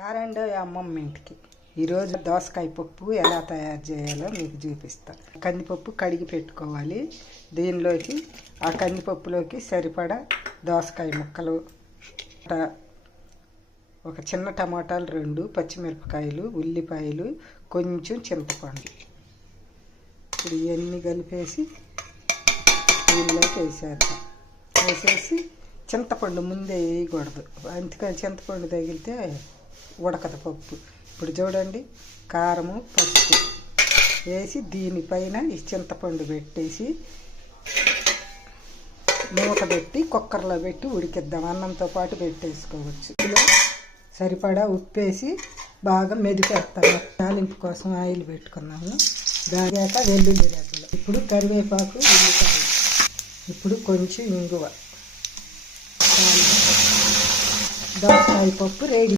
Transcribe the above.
రారండి అమ్మమ్మ ఇంటికి. ఈరోజు దోసకాయ పప్పు ఎలా తయారు చేయాలో మీకు చూపిస్తాను. కందిపప్పు కడిగి పెట్టుకోవాలి. దీనిలోకి ఆ కందిపప్పులోకి సరిపడా దోసకాయ ముక్కలు, ఒక చిన్న టమాటాలు 2, పచ్చిమిరపకాయలు, ఉల్లిపాయలు, కొంచెం చింతపండు. ఇప్పుడు ఇవన్నీ కలిపేసి దీనిలోకి వేసేసి చింతపండు ముందే వేయకూడదు, అందుకని చింతపండు తగిలితే ఉడకదు పప్పు. ఇప్పుడు చూడండి, కారము, పసుపు వేసి దీనిపైన ఈ చింతపండు పెట్టేసి మూత పెట్టి కుక్కర్లో పెట్టి ఉడికిద్దాం. అన్నంతో పాటు పెట్టేసుకోవచ్చు. ఇందులో సరిపడా ఉప్పేసి బాగా మెదిపేస్తాము. తాలింపు కోసం ఆయిల్ పెట్టుకున్నాము. దాగాక వెల్లుల్లి రెబ్బలు, ఇప్పుడు కరివేపాకు, ఉల్లిపాయలు, ఇప్పుడు కొంచెం ఇంగువ. దోసకాయ పప్పు రెడీ.